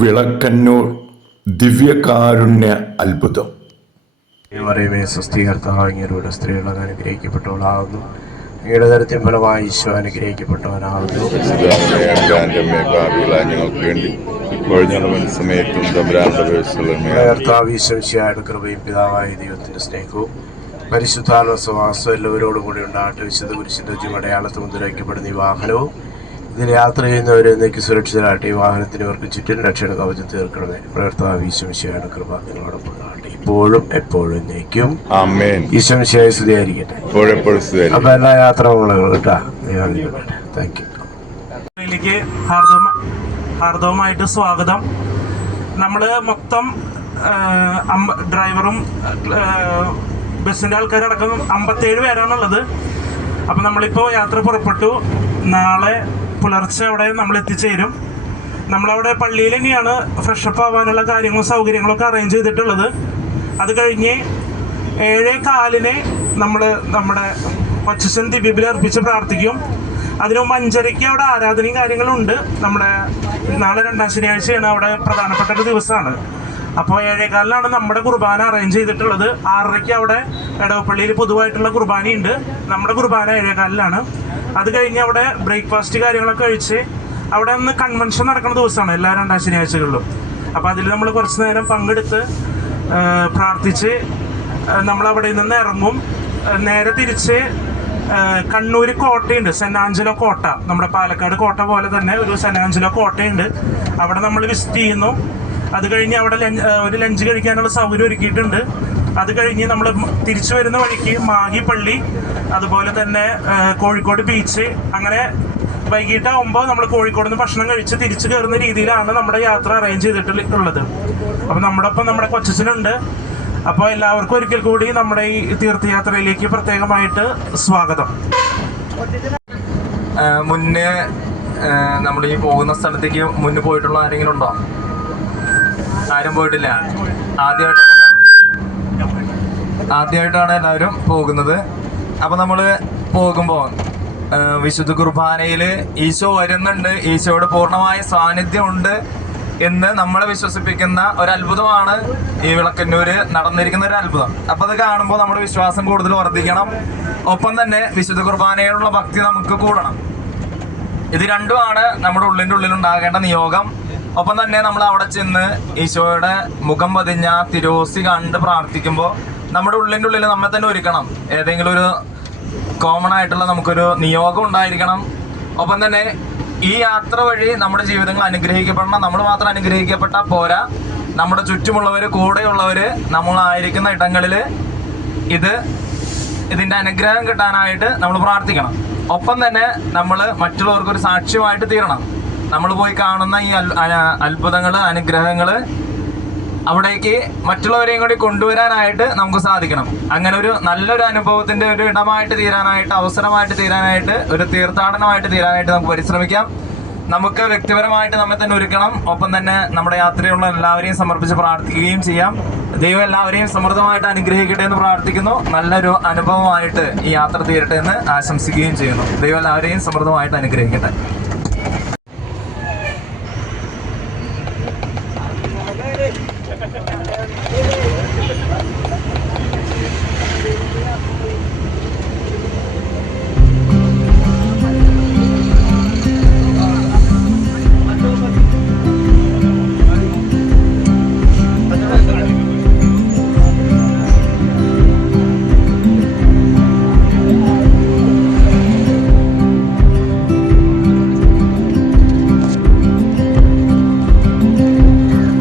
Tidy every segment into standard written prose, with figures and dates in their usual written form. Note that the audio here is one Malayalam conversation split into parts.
വിളക്കന്നൂർ ദിവ്യകാരുണ്യ അത്ഭുതം. മറിയമേ സ്വസ്തികർത്താവ്, അങ്ങയുടെ സ്ത്രീകളെ അനുഗ്രഹിക്കപ്പെട്ടവളാകുന്നു. അങ്ങയുടെ ദരിദ്രം ഫലമായി ഈശോ അനുഗ്രഹിക്കപ്പെട്ടവനാകുന്നു. ഞങ്ങൾക്ക് വേണ്ടി സമയത്തും കർത്താവ് ഈശോയുടെ കൃപയും പിതാവായ ദൈവത്തിന്റെ സ്നേഹവും പരിശുദ്ധാത്മ സഹവാസവും എല്ലാവരോടും കൂടി ഉണ്ടാകട്ടെ. വിശുദ്ധ കുരിശിന്റെ അടയാളത്തിൽ മുദ്രവയ്ക്കപ്പെടുന്ന ഈ വാഹനവും ഇതിൽ യാത്ര ചെയ്യുന്നവർ എന്നേക്ക് സുരക്ഷിതരാകട്ടെ. ഈ വാഹനത്തിന് ഇവർക്ക് ചുറ്റും രക്ഷയുടെ കവചം തീർക്കണമേ. കർത്താവ് ഈശോയുടെ കൃപ നിങ്ങളോടൊപ്പം ഉണ്ടാകട്ടെ, ഇപ്പോഴും എപ്പോഴും എന്നേക്കും. ഈശോയെ സ്തുതിയായിരിക്കട്ടെ. അപ്പൊ എല്ലാ യാത്രകളും കേട്ടാ. Thank you. ഹാർദവമായിട്ട് സ്വാഗതം. നമ്മൾ മൊത്തം ഡ്രൈവറും ബസ്സിൻ്റെ ആൾക്കാരടക്കം 57 പേരാണുള്ളത്. അപ്പം നമ്മളിപ്പോൾ യാത്ര പുറപ്പെട്ടു. നാളെ പുലർച്ചെ അവിടെ നമ്മൾ എത്തിച്ചേരും. നമ്മളവിടെ പള്ളിയിൽ തന്നെയാണ് ഫ്രഷപ്പ് ആവാനുള്ള കാര്യങ്ങളും സൗകര്യങ്ങളൊക്കെ അറേഞ്ച് ചെയ്തിട്ടുള്ളത്. അത് കഴിഞ്ഞ് 7:15 നമ്മൾ നമ്മുടെ കൊച്ചൻ ദിവ്യബലി അർപ്പിച്ച് പ്രാർത്ഥിക്കും. അതിനു മുമ്പ് 5:30 അവിടെ ആരാധനയും കാര്യങ്ങളുണ്ട്. നമ്മുടെ നാളെ 2ാം ശനിയാഴ്ചയാണ്, അവിടെ പ്രധാനപ്പെട്ട ഒരു ദിവസമാണ്. അപ്പോൾ 7:15 നമ്മുടെ കുർബാന അറേഞ്ച് ചെയ്തിട്ടുള്ളത്. 6:30 അവിടെ എടവപ്പള്ളിയിൽ പൊതുവായിട്ടുള്ള കുർബാനയുണ്ട്. നമ്മുടെ കുർബാന 7:15. അത് കഴിഞ്ഞ് അവിടെ ബ്രേക്ക്ഫാസ്റ്റ് കാര്യങ്ങളൊക്കെ കഴിച്ച് അവിടെ ഒന്ന് കൺവെൻഷൻ നടക്കുന്ന ദിവസമാണ് എല്ലാ 2ാം ശനിയാഴ്ചകളിലും. അപ്പോൾ അതിൽ നമ്മൾ കുറച്ച് നേരം പങ്കെടുത്ത് പ്രാർത്ഥിച്ച് നമ്മളവിടെ നിന്ന് ഇറങ്ങും. നേരെ തിരിച്ച് കണ്ണൂർ കോട്ടയുണ്ട്, സെൻറ്റ് ആഞ്ചലോ കോട്ട. നമ്മുടെ പാലക്കാട് കോട്ട പോലെ തന്നെ ഒരു സെൻറ്റ് ആഞ്ചലോ കോട്ടയുണ്ട്. അവിടെ നമ്മൾ വിസിറ്റ് ചെയ്യുന്നു. അത് കഴിഞ്ഞ് അവിടെ ഒരു ലഞ്ച് കഴിക്കാനുള്ള സൗകര്യം ഒരുക്കിയിട്ടുണ്ട്. അത് കഴിഞ്ഞ് നമ്മൾ തിരിച്ചു വരുന്ന വഴിക്ക് മാഹി പള്ളി, അതുപോലെ തന്നെ കോഴിക്കോട് ബീച്ച്, അങ്ങനെ വൈകിട്ടാകുമ്പോൾ നമ്മൾ കോഴിക്കോട് നിന്ന് ഭക്ഷണം കഴിച്ച് തിരിച്ചു കയറുന്ന രീതിയിലാണ് നമ്മുടെ യാത്ര അറേഞ്ച് ചെയ്തിട്ടുള്ളത്. അപ്പോൾ നമ്മുടെ ഒപ്പം നമ്മുടെ കൊച്ചനുണ്ട്. അപ്പോൾ എല്ലാവർക്കും ഒരിക്കൽ കൂടി നമ്മുടെ ഈ തീർത്ഥയാത്രയിലേക്ക് പ്രത്യേകമായിട്ട് സ്വാഗതം. മുന്നേ നമ്മൾ ഈ പോകുന്ന സ്ഥലത്തേക്ക് മുന്നേ പോയിട്ടുള്ള ആരെങ്കിലും ഉണ്ടോ? ആരും പോയിട്ടില്ല. ആദ്യമായിട്ടാണ് എല്ലാവരും പോകുന്നത്. അപ്പം നമ്മൾ പോകുമ്പോൾ വിശുദ്ധ കുർബാനയിൽ ഈശോ വരുന്നുണ്ട്, ഈശോയുടെ പൂർണ്ണമായ സാന്നിധ്യമുണ്ട് എന്ന് നമ്മളെ വിശ്വസിപ്പിക്കുന്ന ഒരത്ഭുതമാണ് ഈ വിളക്കന്നൂര് നടന്നിരിക്കുന്ന ഒരു അത്ഭുതം. അപ്പം അത് കാണുമ്പോൾ നമ്മുടെ വിശ്വാസം കൂടുതൽ വർദ്ധിക്കണം. ഒപ്പം തന്നെ വിശുദ്ധ കുർബാനയോടുള്ള ഭക്തി നമുക്ക് കൂടണം. ഇത് രണ്ടുമാണ് നമ്മുടെ ഉള്ളിൻ്റെ ഉണ്ടാകേണ്ട നിയോഗം. ഒപ്പം തന്നെ നമ്മൾ അവിടെ ചെന്ന് ഈശോയുടെ മുഖം പതിഞ്ഞ തിരുവോസ്തി കണ്ട് പ്രാർത്ഥിക്കുമ്പോൾ നമ്മുടെ ഉള്ളിൻ്റെ ഉള്ളിൽ നമ്മെ തന്നെ ഒരുക്കണം. ഏതെങ്കിലും ഒരു കോമൺ ആയിട്ടുള്ള നമുക്കൊരു നിയോഗം ഉണ്ടായിരിക്കണം. ഒപ്പം തന്നെ ഈ യാത്ര വഴി നമ്മുടെ ജീവിതങ്ങൾ അനുഗ്രഹിക്കപ്പെടണം. നമ്മൾ മാത്രം അനുഗ്രഹിക്കപ്പെട്ടാൽ പോരാ, നമ്മുടെ ചുറ്റുമുള്ളവർ, കൂടെയുള്ളവർ, നമ്മളായിരിക്കുന്ന ഇടങ്ങളിൽ ഇതിൻ്റെ അനുഗ്രഹം കിട്ടാനായിട്ട് നമ്മൾ പ്രാർത്ഥിക്കണം. ഒപ്പം തന്നെ നമ്മൾ മറ്റുള്ളവർക്കൊരു സാക്ഷ്യമായിട്ട് തീരണം. നമ്മൾ പോയി കാണുന്ന ഈ അത്ഭുതങ്ങൾ, അനുഗ്രഹങ്ങൾ അവിടേക്ക് മറ്റുള്ളവരെയും കൂടി കൊണ്ടുവരാനായിട്ട് നമുക്ക് സാധിക്കണം. അങ്ങനെ ഒരു നല്ലൊരു അനുഭവത്തിൻ്റെ ഒരു ഇടമായിട്ട് തീരാനായിട്ട്, അവസരമായിട്ട് തീരാനായിട്ട്, ഒരു തീർത്ഥാടനമായിട്ട് തീരാനായിട്ട് നമുക്ക് പരിശ്രമിക്കാം. നമുക്ക് വ്യക്തിപരമായിട്ട് നമ്മെ തന്നെ ഒരുക്കണം. ഒപ്പം തന്നെ നമ്മുടെ യാത്രയുള്ള എല്ലാവരെയും സമർപ്പിച്ച് പ്രാർത്ഥിക്കുകയും ചെയ്യാം. ദൈവം എല്ലാവരെയും സമൃദ്ധമായിട്ട് അനുഗ്രഹിക്കട്ടെ എന്ന് പ്രാർത്ഥിക്കുന്നു. നല്ലൊരു അനുഭവമായിട്ട് ഈ യാത്ര തീരട്ടെ എന്ന് ആശംസിക്കുകയും ചെയ്യുന്നു. ദൈവം എല്ലാവരെയും സമൃദ്ധമായിട്ട് അനുഗ്രഹിക്കട്ടെ.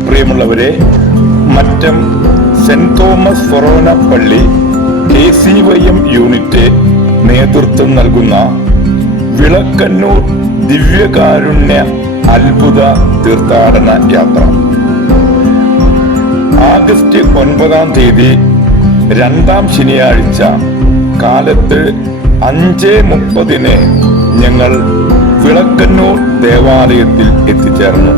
പ്രിയമുള്ളവരെ, മറ്റം സെന്റ് തോമസ് ഫൊറോന പള്ളി KCYM യൂണിറ്റ് നേതൃത്വം നൽകുന്ന വിളക്കന്നൂർ ദിവ്യകാരുണ്യ അത്ഭുത തീർത്ഥാടന യാത്ര ആഗസ്റ്റ് 9-ാം തീയതി 2ാം ശനിയാഴ്ച കാലത്ത് 5:30 ഞങ്ങൾ വിളക്കന്നൂർ ദേവാലയത്തിൽ എത്തിച്ചേർന്നു.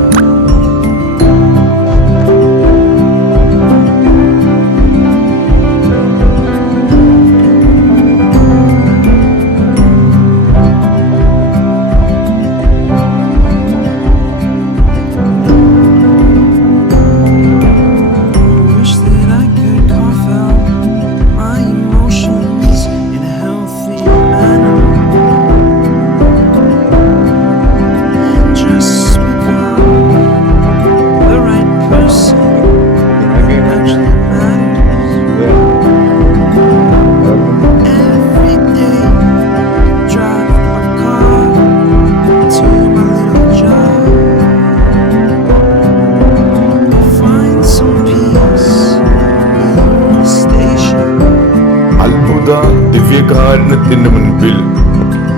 ദൈവത്തിന് മുൻപിൽ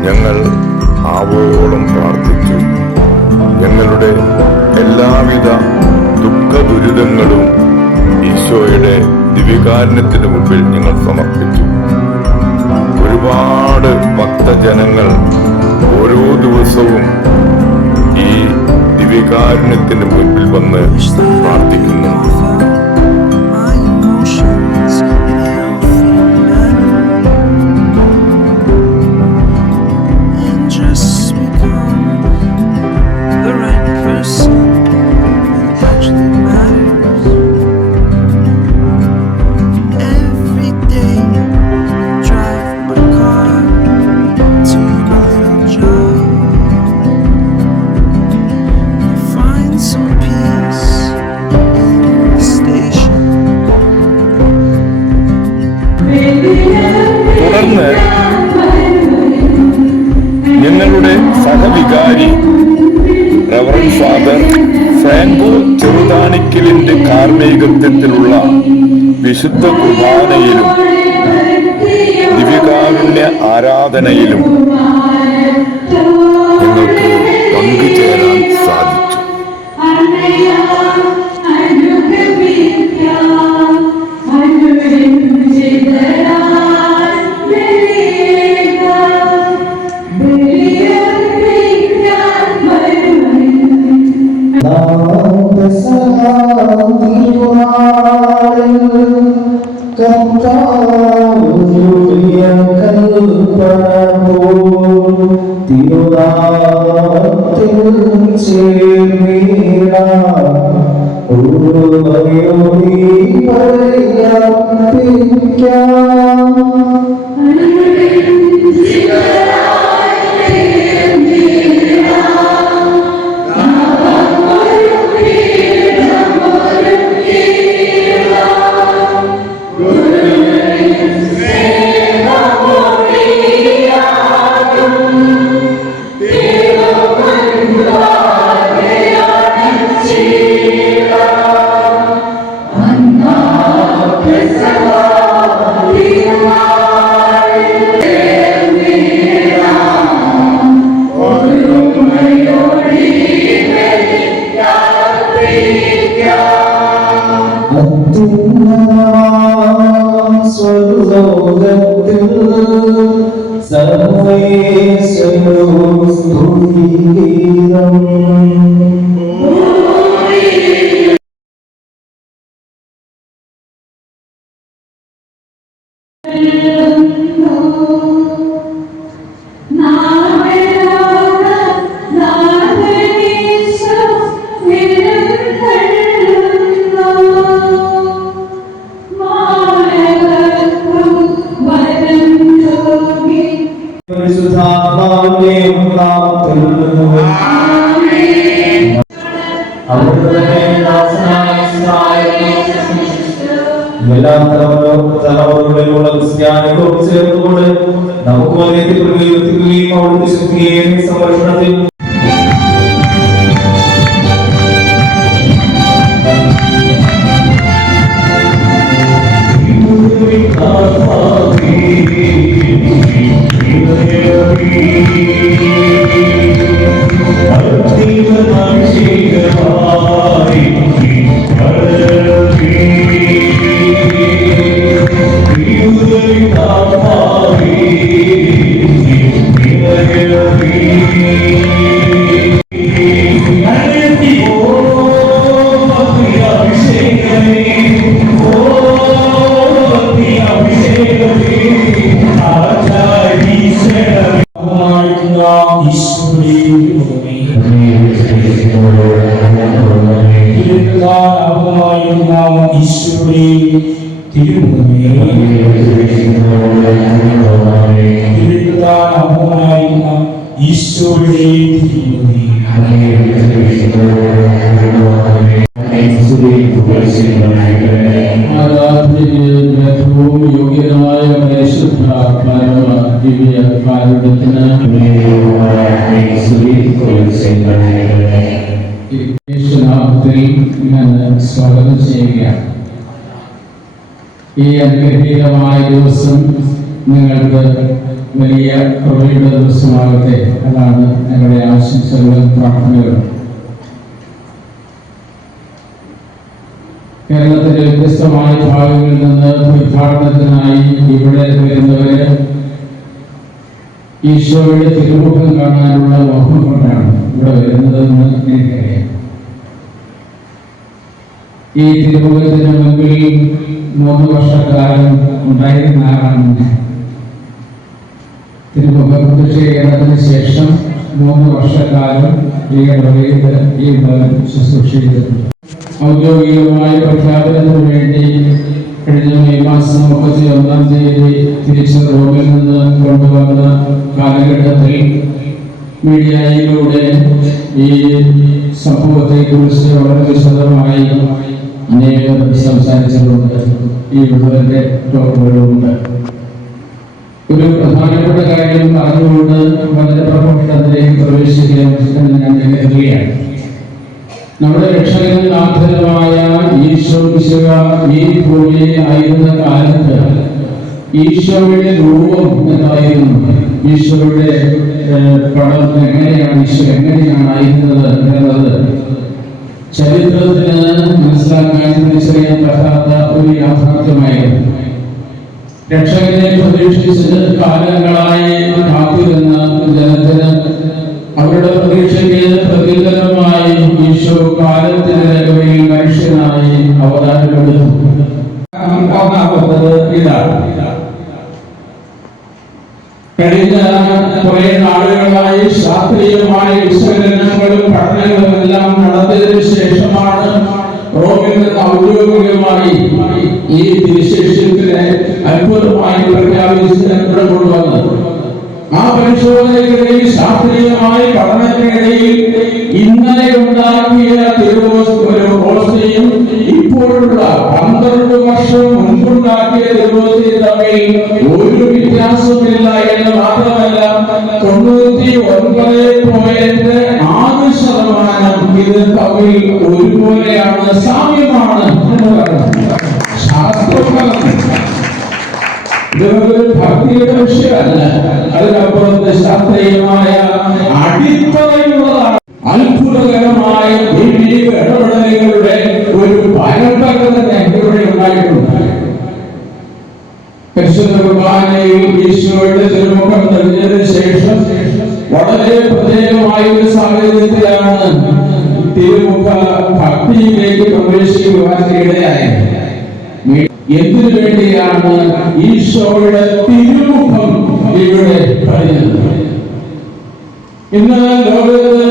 ഞങ്ങൾ ആവോളം പ്രാർത്ഥിച്ചു. ഞങ്ങളുടെ എല്ലാവിധ ദുഃഖ ദുരിതങ്ങളും ഈശോയുടെ ദിവ്യകാരുണ്യത്തിന് മുമ്പിൽ ഞങ്ങൾ സമർപ്പിച്ചു. ഒരുപാട് ഭക്തജനങ്ങൾ ഓരോ ദിവസവും ഈ ദിവ്യകാരുണ്യത്തിന് മുൻപിൽ വന്ന് പ്രാർത്ഥിക്കുന്നുണ്ട്. തുടർന്ന് ഞങ്ങളുടെ സഹവികാരി റവറൻഡ് ഫാദർ ഫ്രാങ്കോ ചെറുതാണിക്കലിന്റെ കാർമ്മികത്വത്തിലുള്ള വിശുദ്ധ കുർബാനയിലും ദിവ്യകാരുണ്യ ആരാധനയിലും ഞങ്ങൾക്ക് പങ്കുചേരാൻ സാധിച്ചു. എല്ലാ തലമുറകളിലുള്ള ക്രിസ്ത്യാനികളോട് ചേർന്നുകൊണ്ട് നമുക്ക് എത്തിക്കുകയും അവിടുത്തെ ശക്തിയെയും സംരക്ഷണത്തിൽ സ്വാഗതം ചെയ്യുകയാണ്. ഈ അനുഗ്രഹീതമായ ദിവസം നിങ്ങൾക്ക് വലിയ കൃപയുടെ ദിവസമാകട്ടെ എന്നാണ് ഞങ്ങളുടെ ആശംസകളും പ്രാർത്ഥനകളും. കേരളത്തിലെ വ്യത്യസ്തമായ ഭാഗങ്ങളിൽ നിന്ന് തീർത്ഥാടനത്തിനായി ഇവിടെ വരുന്നവര് ഈശോയുടെ തിരുമുഖം കാണാനുള്ള മോഹം കൊണ്ടാണ് ഇവിടെ വരുന്നതെന്ന് എനിക്കറിയാം. ഈ തിരുമുഖത്തിന് മുമ്പിൽ 3 വർഷക്കാലം ഉണ്ടായിരുന്ന ആളാണ്. തിരുമുഖ പ്രതിഷേധത്തിന് ശേഷം 3 വർഷക്കാലം ഈ ഭവൻ ശുശ്രൂഷ ചെയ്തിട്ടുണ്ട്. ഔദ്യോഗികമായ പ്രഖ്യാപനത്തിന് വേണ്ടി കഴിഞ്ഞ മെയ് മാസം 31-ാം തീയതി തിരിച്ച് റോമിൽ നിന്ന് കൊണ്ടുവന്ന കാലഘട്ടത്തിൽ മീഡിയയിലൂടെ ഈ സംഭവത്തെ കുറിച്ച് വളരെ വിശദമായി അനേകം സംസാരിച്ചിട്ടുണ്ട്. ഈ വിടുതലിന്റെ ടോക്കുകളുമുണ്ട്. ഒരു പ്രധാനപ്പെട്ട കാര്യം പറഞ്ഞുകൊണ്ട് വളരെ പ്രമുഖത്തിലേക്ക് പ്രവേശിക്കാൻ ഞാൻ കരുതുകയാണ്. നമ്മുടെ രക്ഷകൻ നാഥനുമായ ഈശോ മിശിഹ ഈ ഭൂമിയിൽ ആയിരുന്ന കാലത്ത് ഈശോയുടെ രൂപം എന്തായിരുന്നു, ഈശോയുടെ പടം എങ്ങനെയാണ്, ഈശോ എങ്ങനെയാണ് ആയിരുന്നത് എന്നത് ചരിത്രത്തിന് മനസ്സിലാക്കാൻ തിരിച്ചറിയാൻ പറ്റാത്ത ഒരു യാഥാർത്ഥ്യമായിരുന്നു. രക്ഷകനെ പ്രതീക്ഷിച്ച് കാലങ്ങളായി കാത്തിരുന്ന ജനത്തിന് അവരുടെ പ്രതീക്ഷയ്ക്ക് പ്രതിഫലമായി ഈശോ കാലത്തിന് നിലവിൽ മനുഷ്യനായി അവതാരമെടുത്തു. ഇതാണ് കഴിഞ്ഞ കുറെ നാളുകളായി ശാസ്ത്രീയമായ വിശകലനങ്ങളും പഠനങ്ങളും എല്ലാം നടത്തിയതിനു ശേഷമാണ് റോമിൽ നിന്ന് ഔദ്യോഗികമായി ഈ തിരുശേഷിപ്പിനെ അത്ഭുതമായി പ്രഖ്യാപിച്ച് ഇവിടെ കൊണ്ടുവന്നത്. ആ പരിശോധനയ്ക്കിടയിൽ ശാസ്ത്രീയമായ പഠനത്തിനിടയിൽ ഇന്നലെ ഉണ്ടാക്കിയ തിരുവോസ്തിയും ഇപ്പോഴുള്ള 12 വർഷം മുൻപുണ്ടാക്കിയ തിരുവോസ്തിയും തമ്മിൽ ഒരു വ്യത്യാസമില്ല എന്ന് മാത്രമല്ല 99.6% ഇത് തമ്മിൽ ഒരുപോലെയാണ്, സാമ്യമാണ് എന്ന് പറയുന്നത് ശാസ്ത്രഫലം. ഇതൊരു ഭക്തിയുടെ വിഷയമല്ല, അതിനപ്പുറത്ത് ശാസ്ത്രീയമായ അടിത്തറയുള്ളതാണ്. അത്ഭുതകരമായ ദൈവിക ഇടപെടലുകളുടെ ഒരു പരമ്പര തന്നെ ഇവിടെ ഉണ്ടായിട്ടുണ്ട്. പരിശുദ്ധ കുർബാനയിൽ ഈശോയുടെ തിരുമുഖം തെളിഞ്ഞതിന് ശേഷം വളരെ പ്രത്യേകമായ ഒരു സാഹചര്യത്തിലാണ് തിരുമുഖ ഭക്തിയിലേക്ക് പ്രവേശിക്കുവാൻ ഇടയായത്. എന്തിനു വേണ്ടിയാണ് ഈശോയുടെ തിരുമുഖം ഇവിടെ പണിയുന്നത്? ഇന്ന് ലോകത്ത്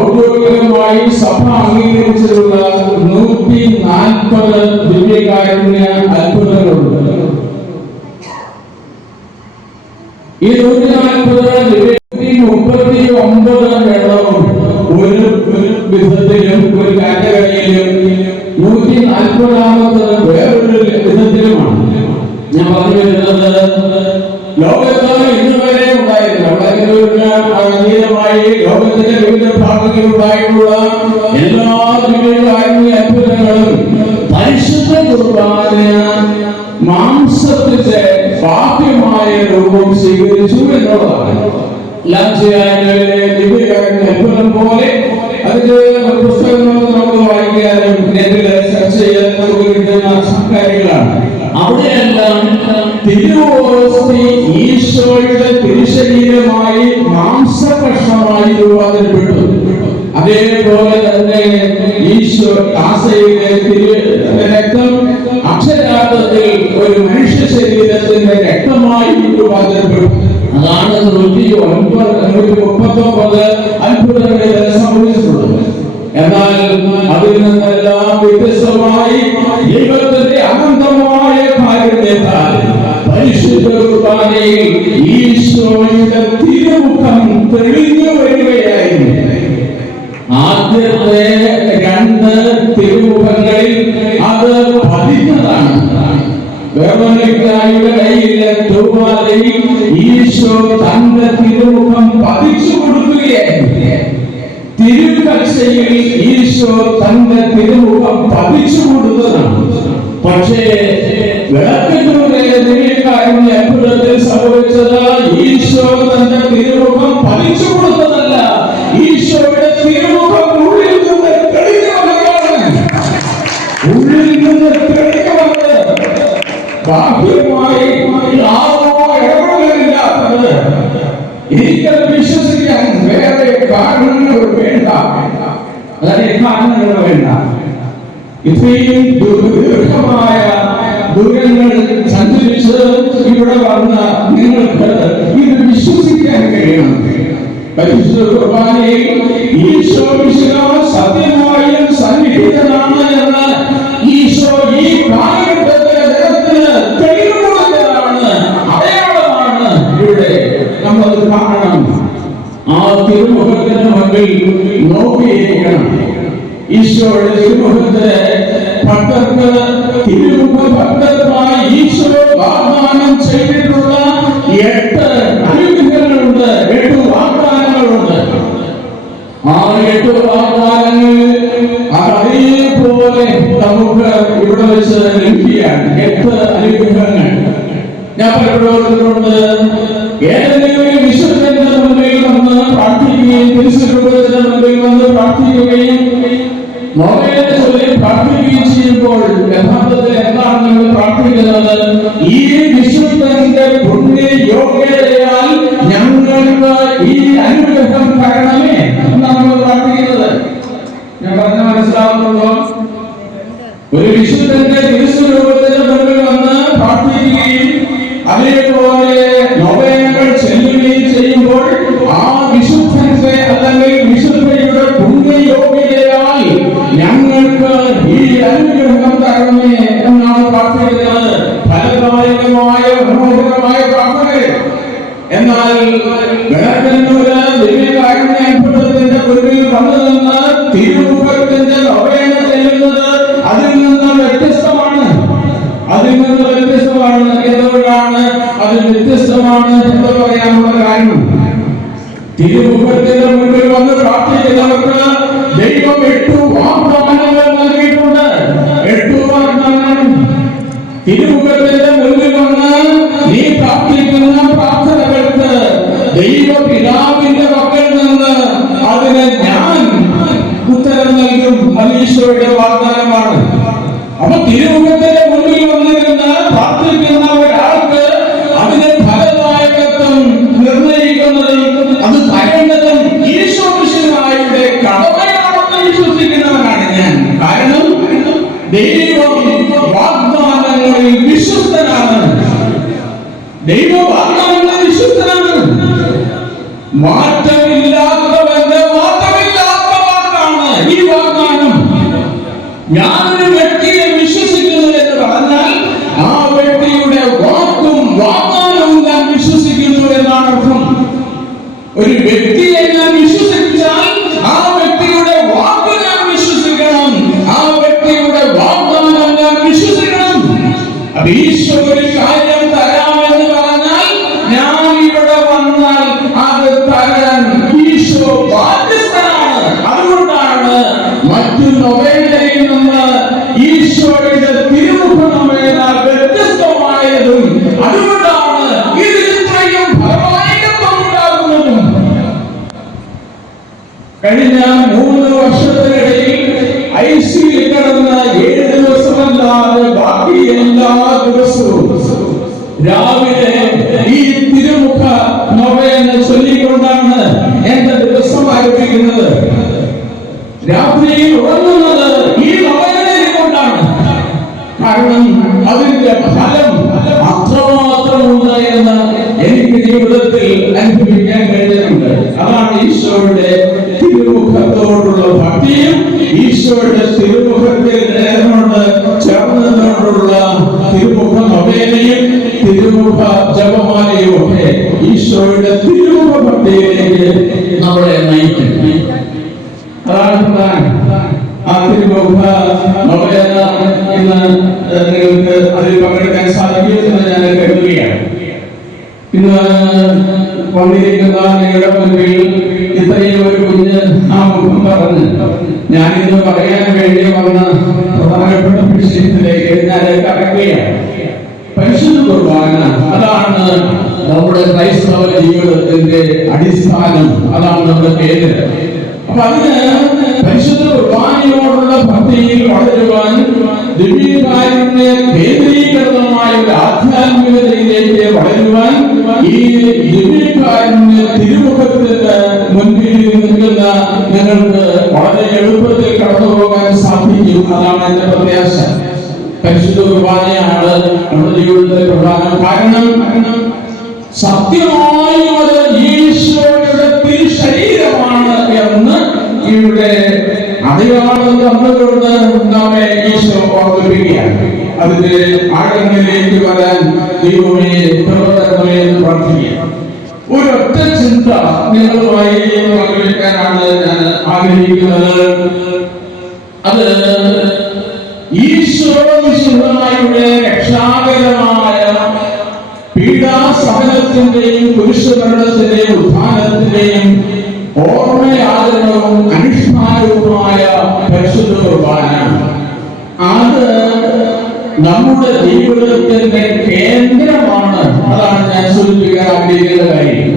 ഔദ്യോഗികമായി സഭ അംഗീകരിച്ചിട്ടുള്ള 140 ദിവ്യകാരുണ്യ അത്ഭുതങ്ങളുണ്ട്. ഈ 140 139 എണ്ണവും ഒരു വിധത്തിലും ഒരു കാറ്റഗറിയിലും 140ാമത് വേറൊരു വിധത്തിലുമാണ്. ഞാൻ പറഞ്ഞു വരുന്നത്, ലോകത്ത് ഇന്ന് വരെ ഉണ്ടായിരുന്ന ലോകത്തിന്റെ വിവിധ ഭാഗങ്ങളിൽ ഉണ്ടായിട്ടുള്ള എല്ലാ ദിവ്യകാരുണ്യ അത്ഭുതങ്ങളും പരിശുദ്ധ കുർബാന മാംസത്തിന്റെ ബാഹ്യമായ രൂപം സ്വീകരിച്ചു എന്നുള്ളതാണ്. ദിവ്യകാരുണ്യ അത്ഭുതം പോലെ അതിന്റെ പുസ്തകങ്ങൾ നമുക്ക് വായിക്കാനും ചർച്ച ചെയ്യാൻ നമുക്ക് കിട്ടുന്ന കാര്യങ്ങളാണ്. അവിടെയെല്ലാം തിരുവോസ്തി ഈശോയുടെ തിരുശരീരമായി മാംസകഷ്ണമായി രൂപാന്തരപ്പെട്ടു. അതേപോലെ തന്നെ ഈശോ കാസയിലെ രക്തം അക്ഷരാർത്ഥത്തിൽ ഒരു മനുഷ്യ ശരീരത്തിന്റെ രക്തമായി രൂപാന്തരപ്പെട്ടു. അതാണ് 139 അത്ഭുതങ്ങളിൽ സംഭവിച്ചിട്ടുള്ളത്. എന്നാൽ അതിൽ നിന്നെല്ലാം വ്യത്യസ്തമായി ദൈവത്തിന്റെ അനന്തമായ കാരുണ്യത്താൽ പരിശുദ്ധ കുർബാനയിൽ ഈശോയുടെ തിരുമുഖം തെളിഞ്ഞു വരികയായിരുന്നു. ആദ്യത്തെ 2 തിരുമുഖങ്ങളിൽ അത് പതിഞ്ഞതാണ്. വേറൊരാളുടെ കയ്യിലെ തൂവാലയിൽ ഈശോ തന്റെ തിരുമുഖം പതിച്ചു കൊടുക്കുകയായിരുന്നു. തിരുക്കച്ചയിൽ ഈശോ തന്റെ തിരുമുഖം പതിച്ചു കൊടുത്തതാണ്. പക്ഷേ വിളക്കിലൂടെ ദിവ്യകാരുണ്യ അത്ഭുതത്തിൽ സംഭവിച്ചത് ഈശോ തന്റെ തിരുമുഖം പതിച്ചു കൊടുത്തതല്ല, ഈശോയുടെ തിരുമുഖം ഉള്ളിൽ നിന്ന് തെളിഞ്ഞു വന്നതാണ്. ഉള്ളിൽ നിന്ന് തെളിഞ്ഞു വന്ന് ബാഹ്യമായി ഇടപെടലില്ലാത്തത് എനിക്കത് വിശ്വസിക്കാൻ വേറെ കാരണങ്ങൾ വേണ്ട, അതായത് കാരണങ്ങൾ വേണ്ട. ഇത്രയും ദീർഘമായ ദൂരങ്ങൾ സഞ്ചരിച്ച് ഇവിടെ വന്ന നിങ്ങൾക്ക് ഇത് വിശ്വസിക്കാൻ കഴിയണം. പരിശുദ്ധ കുർബാനയിൽ ഈശോ സത്യമായും സന്നിഹിതനാണ് എന്ന് ഈശോ ഈ കാലഘട്ടത്തിലെ ജനത്തിന് തെളിവ് കൊടുത്തതാണ്, അടയാളമാണ്. ഇവിടെ നമ്മൾ കാണണം. ആ തിരുമുഖത്തിന് മുമ്പിൽ നോക്കിയിരിക്കണം. ഈശോയുടെ തിരുമുഖത്തിന് ഭക്തർക്ക് തിരുമുഖ ഭക്തർക്കായി ഈശോ വാഗ്ദാനം ചെയ്തിട്ടുള്ള 8 അനുഗ്രഹങ്ങളുണ്ട്, 8 വാഗ്ദാനങ്ങളുണ്ട്. ആ 8 വാഗ്ദാനങ്ങൾ അതേപോലെ നമുക്ക് ഇവിടെ വെച്ച് ലഭിക്കുകയാണ്. 8 അനുഗ്രഹങ്ങൾ ഞാൻ പലപ്പോഴും ഏതെങ്കിലും വിശുദ്ധന്റെ മുമ്പിൽ വന്ന് പ്രാർത്ഥിക്കുകയും തിരുസ്വരൂപത്തിന്റെ മുമ്പിൽ വന്ന് പ്രാർത്ഥിക്കുകയും നോവേനെ ചൊല്ലി പ്രാർത്ഥിക്കുകയും ചെയ്യുമ്പോൾ യഥാർത്ഥത്തിൽ എന്താണ് നിങ്ങൾ പ്രാർത്ഥിക്കുന്നത്? ഈ വിശുദ്ധന്റെ പുണ്യ യോഗ്യതയാൽ ഞങ്ങൾക്ക് ഈ അനുഗ്രഹം തരണമേ എന്നാണ് നമ്മൾ പ്രാർത്ഥിക്കുന്നത്. ഞാൻ പറഞ്ഞ മനസ്സിലാവുന്നുണ്ടോ? ഒരു വിശുദ്ധന്റെ തിരുസ്വരൂപത്തിന്റെ മുമ്പിൽ വന്ന് പ്രാർത്ഥിക്കുകയും അതേപോലെ നോവേനകൾ ചെല്ലുകയും ചെയ്യുമ്പോൾ ആ വിശുദ്ധന്റെ അല്ലെങ്കിൽ വിശുദ്ധയുടെ പുണ്യയോഗ്യതയാൽ ഞങ്ങൾക്ക് ഈ അനുഗ്രഹം തരണമേ എന്നാണ് പ്രാർത്ഥിക്കുന്നത്. ഫലദായകമായ മനോഹരമായ പ്രാർത്ഥനകൾ. എന്നാൽ വെളക്കന്നൂര് ദിവ്യകാരുണ്യ അത്ഭുതത്തിന്റെ മുന്നിൽ വന്നു നിന്ന് തിരുമുഖത്തിന്റെ നോവേന ചെല്ലുന്നത് അതിൽ നിന്ന് വ്യത്യസ്തമാണ്. എന്തുകൊണ്ടാണ് അത് വ്യത്യസ്തമാണ് എന്ന് പറയാനുള്ള കാരണം? തിരുമുഖത്തിന്റെ മുന്നിൽ വന്ന് പ്രാർത്ഥിക്കുന്നവർക്ക് ദൈവം 8 വാഗ്ദാനങ്ങൾ നൽകിയിട്ടുണ്ട്. 8 വാഗ്ദാനങ്ങൾ. തിരുമുഖത്തിന്റെ മുന്നിൽ വന്ന് നീ പ്രാർത്ഥിക്കുന്ന പ്രാർത്ഥനകൾക്ക് ദൈവപിതാവിന്റെ പക്കൽ നിന്ന് അതിന് ഞാൻ ഉത്തരം നൽകും. അത് ഈശോയുടെ വാഗ്ദാനമാണ്. അപ്പൊ തിരുമുഖത്തിന്റെ മുന്നിൽ വന്നിരുന്ന് പ്രാർത്ഥിക്കുന്ന ഒരാൾക്ക് അതിന്റെ ഫലദായകത്വം നിർണയിക്കുന്നതും അത് തരേണ്ടതും ഈശോ മിശിഹായുടെ കടമയാണെന്ന് വിശ്വസിക്കുന്നവനാണ് ഞാൻ. കാരണം ദൈവം വാഗ്ദാനങ്ങളിൽ വിശ്വസ്തനാണ്. ദൈവ വാഗ്ദാനങ്ങളിൽ വിശ്വസ്തനാണ്. മാറ്റമില്ലാത്തവന്റെ മാറ്റമില്ലാത്ത വാക്കാണ് ഈ വാഗ്ദാനം. ഞാനൊരു വ്യക്തിയെ വിശ്വസിക്കുന്നു എന്ന് പറഞ്ഞാൽ ആ വ്യക്തിയുടെ വാക്കും വാഗ്ദാനവും ഞാൻ വിശ്വസിക്കുന്നു എന്നാണ് അർത്ഥം. ഒരു വ്യക്തിയെ ഞാൻ വിശ്വസിച്ചാൽ ആ വ്യക്തിയുടെ വാക്ക് ഞാൻ വിശ്വസിക്കണം, ആ വ്യക്തിയുടെ വാഗ്ദാനം ഞാൻ വിശ്വസിക്കണം. അപ്പൊ ഈശോ ഒരു കാര്യം തരാമെന്ന് പറഞ്ഞാൽ ഞാൻ ഇവിടെ വന്നാൽ അത് തരാൻ ഈശോ ബാധ്യസ്ഥനാണ്. അതുകൊണ്ടാണ് മറ്റു നൊവേനയിൽ നിന്ന് ഈശോയുടെ തിരുമുഖ നൊവേന വ്യത്യസ്തമായതും അതുകൊണ്ടാണ് ഇതിൽ ഇത്രയും ഫലദായകത്വം ഉണ്ടാകുന്നതും. കഴിഞ്ഞ 3 വർഷത്തിനിടയിൽ ഐസിയിൽ കിടന്ന 7 ദിവസമല്ലാതെ ബാക്കി എല്ലാ ദിവസവും രാവിലെ ഈ തിരുമുഖ നൊവേന ചൊല്ലിക്കൊണ്ടാണ് എന്റെ ദിവസം ആരംഭിക്കുന്നത്. രാത്രിയിൽ ഉറങ്ങുന്നത് ഈ നൊവേനയെ കൊണ്ടാണ്. കാരണം അതിന്റെ ഫലം അത്രമാത്രമുണ്ട് എന്ന് എനിക്ക് ജീവിതത്തിൽ അനുഭവിക്കാൻ കഴിഞ്ഞിട്ടുണ്ട്. അതാണ് ഈശോയുടെ തിരുമുഖത്തോടുള്ള ഭക്തിയും ഈശോയുടെ തിരുമുഖത്തിൽ ചേർന്നതിനോടുള്ള തിരുമുഖ നൊവേനയും തിരുമുഖ ജപമാലയും ഒക്കെ ഈശോയുടെ തിരുമുഖ ഭക്തിയിലേക്ക് നമ്മളെ നയിക്കും. അതാണ് ആ തിരുമുഖ നൊവേന ഇന്ന് നിങ്ങൾക്ക് അതിൽ പങ്കെടുക്കാൻ സാധിക്കുമെന്ന് ഞാൻ കരുതുകയാണ്. ഇന്ന് വന്നിരിക്കുന്ന നിങ്ങളുടെ മുൻപിൽ ഇത്രയും ഒരു കുഞ്ഞ് ആ മുഖം പറഞ്ഞ് ഞാൻ ഇന്ന് പറയാൻ വേണ്ടി വന്ന പ്രധാനപ്പെട്ട വിഷയത്തിലേക്ക് ഞാൻ കടക്കുകയാണ്. പരിശുദ്ധ കുർബാന കുർബാനം, അതാണ് നമ്മുടെ പേര്. അപ്പൊ അതിന് പരിശുദ്ധ കുർബാനയോടുള്ള ഭക്തിയിൽ വളരുവാൻ, ദിവ്യകാരുണ്യ കേന്ദ്രീകൃതമായ ഒരു ആധ്യാത്മികതയിലേക്ക് വളരുവാൻ, ഈ ദിവ്യകാരുണ്യ തിരുമുഖത്തിന് മുൻപിൽ നിൽക്കുന്ന നിങ്ങൾക്ക് വളരെ എളുപ്പത്തിൽ കടന്നു പോകാൻ സാധിക്കും. അതാണ് എന്റെ പ്രത്യാശ. പരിശുദ്ധ കുർബാനയാണ് നമ്മുടെ ജീവിതത്തിലെ പ്രധാന കാരണം. സത്യമായും അത് ഈശോയുടെ തിരുശരീരമാണ് എന്ന് ഇവിടെ അടയാളം തന്നുകൊണ്ട് നമ്മെ ഈശോ ഓർമ്മിപ്പിക്കുകയാണ്. അതിന്റെ ആഴങ്ങളിലേക്ക് വരാൻ ദൈവമേ പ്രവർത്തനമേ എന്ന് പ്രാർത്ഥിക്കുക. ഒരൊറ്റ ചിന്ത നിങ്ങളുമായി പങ്കുവെക്കാനാണ് ഞാൻ ആഗ്രഹിക്കുന്നത്. അത് ഈശോ മിശിഹായുടെ രക്ഷാകരമായ പീഡാസഹനത്തിന്റെയും കുരിശുമരണത്തിന്റെയും ഉത്ഥാനത്തിന്റെയും ഓർമ്മയാചരണവും അനുഷ്ഠാനവുമായ പരിശുദ്ധ കുർബാന, അത് നമ്മുടെ ജീവിതത്തിന്റെ കേന്ദ്രമാണ്. അതാണ് ഞാൻ സൂചിപ്പിക്കാൻ ആഗ്രഹിക്കുന്ന കാര്യം.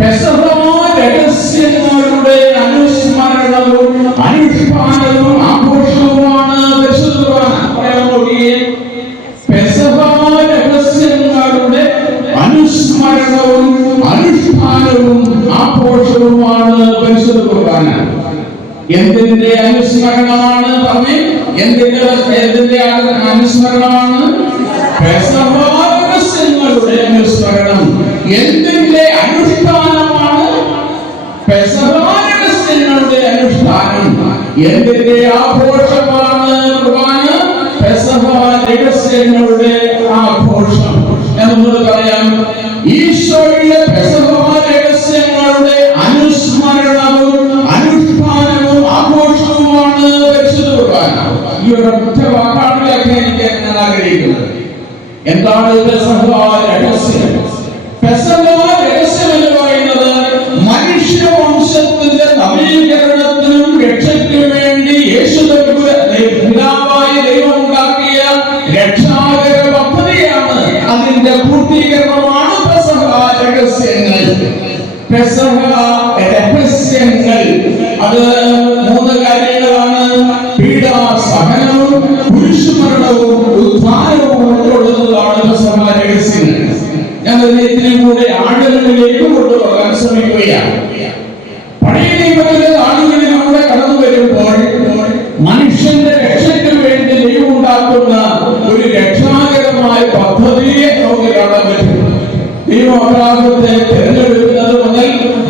പെസഹ രഹസ്യങ്ങളുടെ അനുസ്മരണവും അനുഷ്ഠാനവും ആഘോഷവുമാണ് പരിശുദ്ധ കുർബാന. പറയാൻ നോക്കിയേ, പെസഹ രഹസ്യങ്ങളുടെ അനുസ്മരണവും അനുഷ്ഠാനവും ആഘോഷവുമാണ് പരിശുദ്ധ കുർബാന. എന്തിന്റെ അനുസ്മരണമാണ് പറഞ്ഞേ? എന്തിന്റെ അനുസ്മരണമാണ്? പെസഹ രഹസ്യങ്ങളുടെ അനുസ്മരണം. എന്തിന്റെ അനുഷ്ഠാനമാണ്? പെസഹ രഹസ്യങ്ങളുടെ അനുഷ്ഠാനം. എന്തിന്റെ ആഘോഷമാണ് കുർബാന? പെസഹ രഹസ്യങ്ങളുടെ ആഘോഷം. എന്നുള്ളത് പറയാം. ഈശോയുടെ പെസഹ രഹസ്യങ്ങളുടെ അനുസ്മരണവും അനുഷ്ഠാനവും ആഘോഷവുമാണ് പരിശുദ്ധ കുർബാന. ഈ ഒരൊറ്റ വാക്കാണ് വ്യാഖ്യാനിക്കാൻ ഞാൻ ആഗ്രഹിക്കുന്നത്. എന്താണ് പെസഹ രഹസ്യം? പെസഹ രഹസ്യം എന്ന് പറയുന്നത് മനുഷ്യവംശത്തിന്റെ നവീകരണത്തിനും രക്ഷയ്ക്കും വേണ്ടി പിതാവായ ദൈവം ഉണ്ടാക്കിയ രക്ഷാകര പദ്ധതിയാണ്. അതിന്റെ പൂർത്തീകരണമാണ് പെസഹ രഹസ്യങ്ങൾ. പെസഹ രഹസ്യങ്ങൾ അത് 3 കാര്യങ്ങളാണ്. പീഡാസഹനവും കുരിശുമരണവും ഉത്ഥാനവും ഉൾക്കൊള്ളുന്നതാണ് പെസഹ രഹസ്യങ്ങൾ. ഞാൻ ഇതിനെ കൂടെ ആളുകളിലേക്ക് കൊണ്ടുപോകാൻ ശ്രമിക്കുകയാണ്. പഴയ നിയമത്തിലെ ആളുകളിലൂടെ കടന്നു വരുമ്പോൾ മനുഷ്യന്റെ രക്ഷയ്ക്ക് വേണ്ടി ദൈവം ഉണ്ടാക്കുന്ന ഒരു രക്ഷാകരമായ പദ്ധതിയെ നമുക്ക് കാണാൻ പറ്റും. ദൈവം അബ്രാഹത്തെ തിരഞ്ഞെടുക്കുന്നത് മുതൽ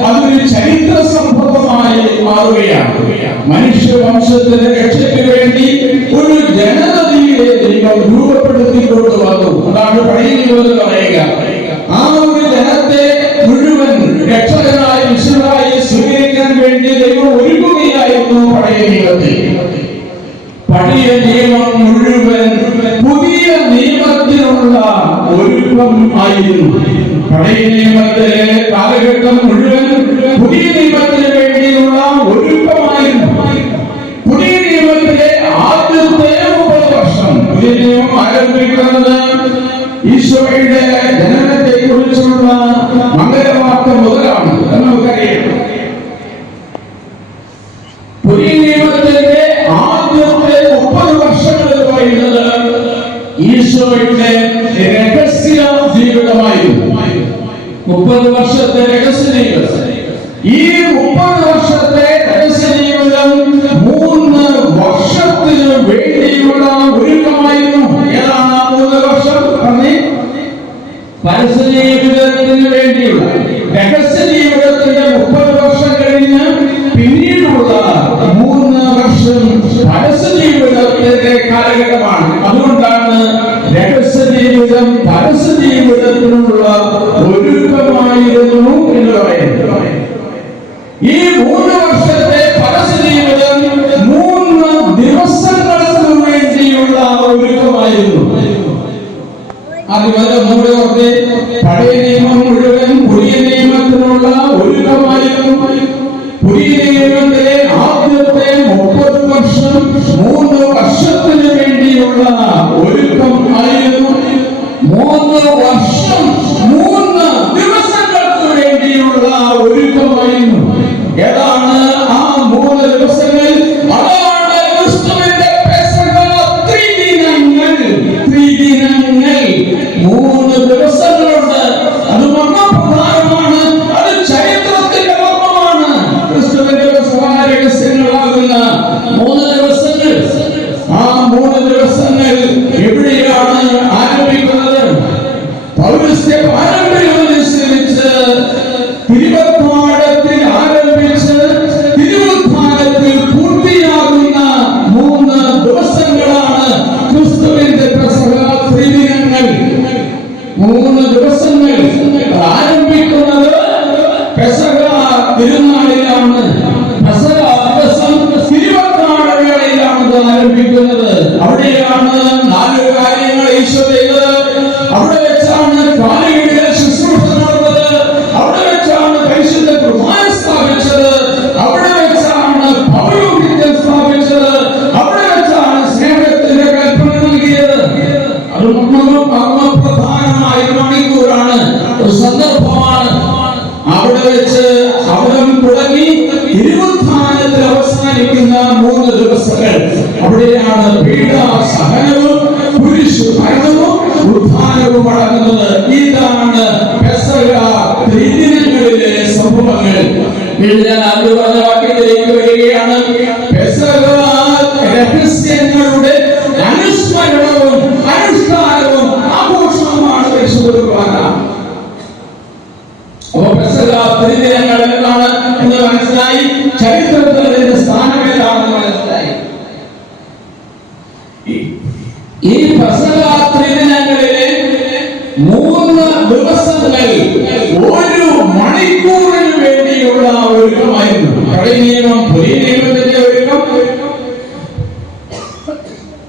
അതൊരു ചരിത്ര സംഭവമായി മാറുകയാണ്. മനുഷ്യവംശത്തിന്റെ രക്ഷയ്ക്ക് വേണ്ടി ഒരു ജനതയെ ദൈവം രൂപപ്പെടുത്തിക്കൊണ്ട് വന്നു. അതാണ് പഴയ നിയമത്തിൽ പറയുക. ആ ഒരു ജനത്തെ മുഴുവൻ രക്ഷകനായി വിശുദ്ധരായി സ്വീകരിക്കാൻ വേണ്ടി ദൈവം ഒരുങ്ങുകയായിരുന്നു പഴയ നിയമത്തിൽ. പഴയ നിയമം മുഴുവൻ പുതിയ നിയമത്തിനുള്ള ഒരുക്കം ആയിരുന്നു. പഴയ നിയമത്തിലെ കാലഘട്ടം മുഴുവൻ പുതിയ നിയമത്തിന് വേണ്ടിയുള്ള ഒരുക്കമായിരുന്നു. പുതിയ നിയമത്തിലെ ആദ്യത്തെ 30 വർഷം പുതിയ നിയമം ആരംഭിക്കുന്നത് ഈശോയുടെ ജനനത്തെ കുറിച്ചുള്ള മംഗളവാർത്ത മുതലാണ്. നമുക്കറിയാം. പുതിയ നിയമത്തിന്റെ ആദ്യത്തെ 30 വർഷങ്ങൾ എന്ന് പറയുന്നത് ഈശോയുടെ രഹസ്യ ജീവിതമായിരുന്നു. 30 വർഷത്തെ രഹസ്യ ജീവിതം. ഈ 30 വർഷത്തെ രഹസ്യ ജീവിതം 3 വർഷത്തിന് വേണ്ടിയുള്ള ഒരുക്കമായിരുന്നു. ഏതാണ് 3 വർഷം? പരസ്യ ജീവിതത്തിന് വേണ്ടിയുള്ള രഹസ്യ ജീവിതത്തിന്റെ 30 വർഷം കഴിഞ്ഞ് പിന്നീടുള്ള 3 വർഷം പരസ്യ ജീവിതത്തിന്റെ കാലഘട്ടമാണ്. അതുകൊണ്ടാണ് രഹസ്യ ജീവിതം പരസ്യ ജീവിതത്തിനുള്ള ഒരുക്കമായിരുന്നു എന്ന് പറയുന്നത്. അവിടെയാണ് 4 കാര്യങ്ങൾ ഈശോ ചെയ്തത്. അവിടെ വെച്ചാണ് കാലികളുടെ ശുശ്രൂഷ നടന്നത്. അവിടെ വെച്ചാണ് പരിശുദ്ധ കുർബാന സ്ഥാപിച്ചത്. അവിടെ വെച്ചാണ് പൗരോഹിത്യം സ്ഥാപിച്ചത്. അവിടെ വെച്ചാണ് സ്നേഹത്തിന്റെ കൽപ്പന നൽകിയത്. അത് മർമ്മപ്രധാനമായ മണിക്കൂറാണ്, ഒരു സന്ദർഭമാണ്. അവിടെ വെച്ച് അവിടെ തുടങ്ങി തിരുവുത്ഥാനത്തിൽ അവസാനിക്കുന്ന 3 ദിവസങ്ങൾ. അവിടെയാണ് പീഡാസഹനവും കുരിശുമരണവും ഉത്ഥാനവും അടങ്ങുന്നത്. ഇതാണ് പെസഹ തിരുദിനങ്ങളിലെ സംഭവങ്ങൾ. ഞാൻ ആദ്യം പറഞ്ഞ വാക്യത്തിലേക്ക് വരികയാണ്. പെസഹ രഹസ്യങ്ങളുടെ അനുസ്മരണവും അനുഷ്ഠാനവും ആഘോഷവുമാണ് പരിശുദ്ധ കുർബാന. അപ്പൊ പെസഹ തിരുദിനങ്ങൾ എന്താണ് എന്ന് മനസ്സിലായി. ചരിത്രത്തിൽ അതിന്റെ സ്ഥാനം ഏതാണെന്ന് മനസ്സിലായി. ഈ പെസഹ തിരുദിനങ്ങളിലെ 3 ദിവസങ്ങൾ 1 മണിക്കൂറിന് വേണ്ടിയുള്ള ഒരുക്കമായിരുന്നു. പഴയ നിയമം പുതിയ നിയമത്തിന്റെ ഒരുക്കം.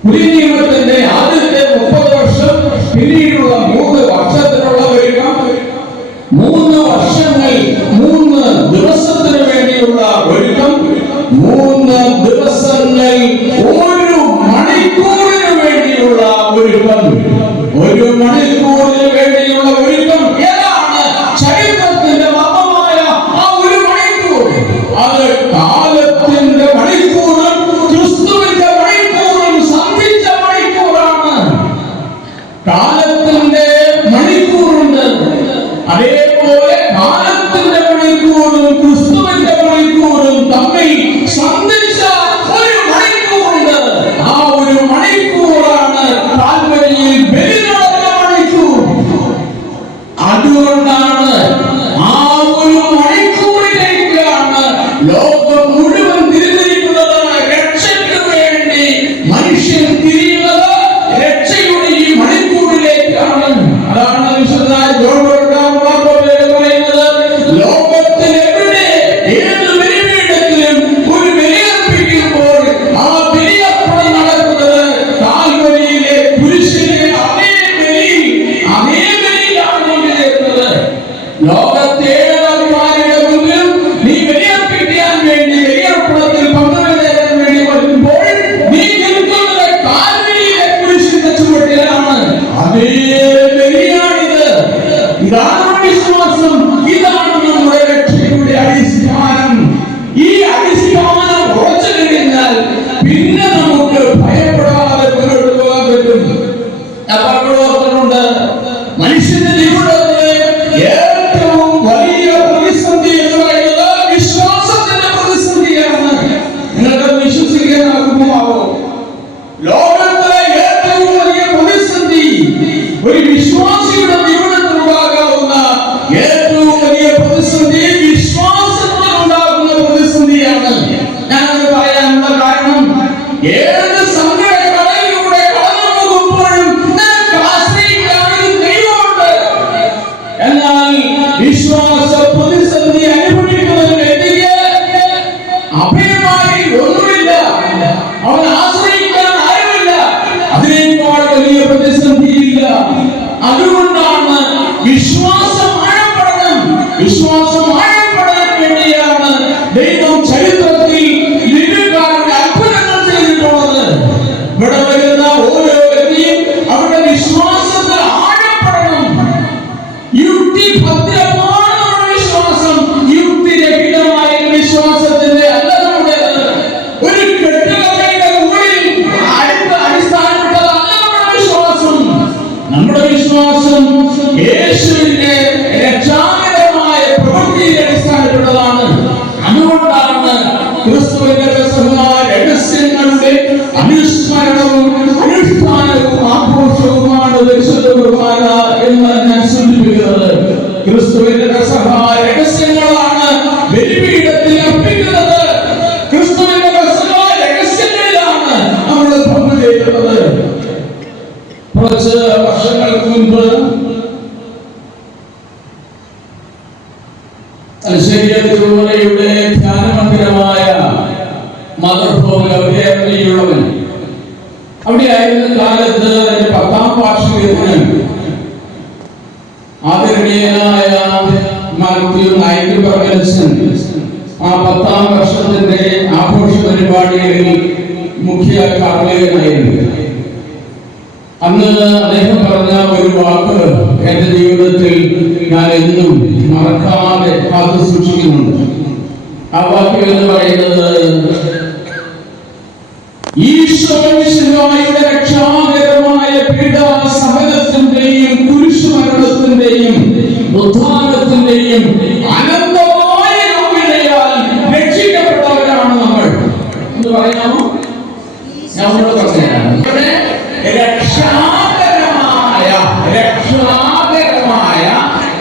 പുതിയ നിയമത്തിന്റെ ആദ്യത്തെ 30 വർഷം, പിന്നീടുള്ള 3 വർഷത്തിനുള്ള ഒരുക്കം. 3 വർഷങ്ങൾ 3 ദിവസത്തിന് വേണ്ടിയുള്ള ഒരുക്കം. 3 ദിവസങ്ങൾ 1 മണിക്കൂറിന് വേണ്ടിയുള്ള ഒരുക്കം. 1 മണിക്കൂറിന് വേണ്ടിയുള്ള ഒരുക്കം. ഏതാണ് ചരിത്രത്തിന്റെ മർമ്മമായ ആ 1 മണിക്കൂർ? അത് കാലത്തിന്റെ മണിക്കൂറും ക്രിസ്തുവിന്റെ മണിക്കൂറും സന്ധിച്ച മണിക്കൂറാണ്. കാലത്തിന്റെ മണിക്കൂറുണ്ട്, അതേപോലെ കാലത്തിന്റെ മണിക്കൂറും ക്രിസ്തുവിന്റെ മണിക്കൂറും തമ്മിൽ സന്ധിച്ച 1 മണിക്കൂറുണ്ട്. ആ 1 മണിക്കൂറാണ് കാൽവരിയിൽ ബലി നടന്ന മണിക്കൂർ. അതുകൊണ്ടാണ് ആ 1 മണിക്കൂറിലേക്കാണ് ലോകം മുഴുവൻ തിരിഞ്ഞിരിക്കുന്നത്. രക്ഷയ്ക്ക് വേണ്ടി മനുഷ്യൻ തിരിയുന്നത് രക്ഷയുടെ ഈ മണിക്കൂറിലേക്കാണ്. അതാണ് വിശുദ്ധനായ ജോൺ പറയുന്നത്, ലോകത്തിൽ എവിടെ ഏത് ബലിപീഠത്തിലും ഒരു ബലിയർപ്പിക്കുമ്പോൾ ആ ബലിയർപ്പണം നടക്കുന്നത് കാൽവരിയിലെ കുരിശിലെ അതേ ബലിയിലാണ് നടക്കുന്നത്. ലോകത്തെ ഏതൊരുമാരുടെ മുന്നിലും നീ ബലിയർപ്പിക്കാൻ വേണ്ടി ബലിയർപ്പണത്തിൽ പങ്കുചേരാൻ വേണ്ടി വരുമ്പോൾ നീ നിൽക്കുന്നത് കാൽവരിയിലെ കുരിശിന്റെ ചുവട്ടിലാണ്. അതേ ബലിയാണിത്. ഇതാണ് വിശ്വാസം. ഇതാണ് നമ്മുടെ രക്ഷയുടെ അടിസ്ഥാനം. ഈ അടിസ്ഥാനം ഉറച്ചു കഴിഞ്ഞാൽ പിന്നെ നമുക്ക് ഭയപ്പെടാതെ മുന്നോട്ട് പോകാൻ പറ്റും. മനുഷ്യന്റെ ജീവിതത്തിലെ ഏറ്റവും വലിയ പ്രതിസന്ധി എന്ന് പറയുന്നത് വിശ്വാസത്തിന്റെ പ്രതിസന്ധിയാണ്. നിങ്ങൾക്ക് വിശ്വസിക്കാനാകുമോ? ലോകത്തിലെ ഏറ്റവും വലിയ പ്രതിസന്ധി ഒരു വിശ്വാസിയുടെ ജീവിതത്തിൽ ഉണ്ടാകാവുന്ന ഏറ്റവും വലിയ പ്രതിസന്ധി വിശ്വാസത്തിൽ ഉണ്ടാകുന്ന പ്രതിസന്ധിയാണ്. ഞാനത് പറയാനുള്ള കാരണം, ഏത് സങ്കടക്കടലിലൂടെ കടന്നു പോകുമ്പോഴും നിനക്ക് ആശ്രയിക്കാൻ ദൈവമുണ്ട്. എന്നാൽ വിശ്വാസ പ്രതിസന്ധി അനുഭവിക്കുന്ന ഒരു വ്യക്തിക്ക് അഭയമായി ഒന്നുമില്ല, അവൻ ആശ്രയിക്കാൻ ആരുമില്ല. അതിനേക്കാൾ വലിയ പ്രതിസന്ധിയില്ല. അതുകൊണ്ടാണ് വിശ്വാസം ആഴപ്പെടണം. വിശ്വാസം ആഴപ്പെടാൻ വേണ്ടിയാണ് ദൈവം ചരിത്രത്തിൽ ലിപികാരുടെ അത്ഭുതങ്ങൾ ചെയ്തിട്ടുള്ളത്. ഇവിടെ വരുന്ന ഓരോ വ്യക്തിയും അവരുടെ വിശ്വാസത്തിൽ ആഴപ്പെടണം. യുക്തിഭദ്രമായ വിശ്വാസം, യുക്തിരഹിതമായ വിശ്വാസത്തിന്റെ അല്ല നമ്മുടേത്. ഒരു കെട്ടുകഥയുടെ മുകളിൽ അടിസ്ഥാനപ്പെട്ടതല്ല നമ്മുടെ വിശ്വാസം. നമ്മുടെ വിശ്വാസം യേശുവിന്റെ രക്ഷാകരമായ പ്രവൃത്തിയിൽ അടിസ്ഥാനപ്പെട്ടതാണ്. അതുകൊണ്ടാണ് ക്രിസ്തുവിന്റെ രഹസ്യങ്ങളുടെ അനുസ്മരണവും അനുഷ്ഠാനവും ആഘോഷവുമാണ് പരിശുദ്ധ കുർബാന എന്ന് ഞാൻ സൂചിപ്പിക്കുന്നത്. ക്രിസ്തുവിന്റെ രഹസ്യങ്ങളാണ് ബലിപീഠത്തിൽ അർപ്പിക്കുന്നത്. ക്രിസ്തുവിന്റെ രഹസ്യങ്ങളിലാണ് നമ്മൾ പങ്കുചേരുന്നത്. കുറച്ച് വർഷങ്ങൾക്ക് മുൻപ് അവിടെ ആയിരുന്ന കാലത്ത് അതിന്റെ 10ാം വാർഷികത്തിന് ആദരണീയനായ മാത്യു നായിക് പർഗലസൻ ആ 10ാം വർഷത്തിന്റെ ആഘോഷ പരിപാടികളിൽ മുഖ്യ കാർമ്മികനായിരുന്നു. അന്ന് അദ്ദേഹം പറഞ്ഞ ഒരു വാക്ക് എന്റെ ജീവിതത്തിൽ ഞാൻ എന്നും മറക്കാതെ കാത്തു സൂക്ഷിക്കുന്നുണ്ട്. ആ വാക്ക് എന്ന് പറയുന്നത്, ഈശോയുടെ രക്ഷാകരമായ പീഡാസഹനത്തിന്റെയും കുരിശുമരണത്തിന്റെയും ഉദ്ധാനത്തിന്റെയും അനന്തമായ യോഗ്യതയാൽ രക്ഷിക്കപ്പെട്ടവരാണ് നമ്മൾ എന്ന് പറയാമോ? ഞാൻ ഒന്നുകൂടെ പറഞ്ഞുതരാം. രക്ഷാകരമായ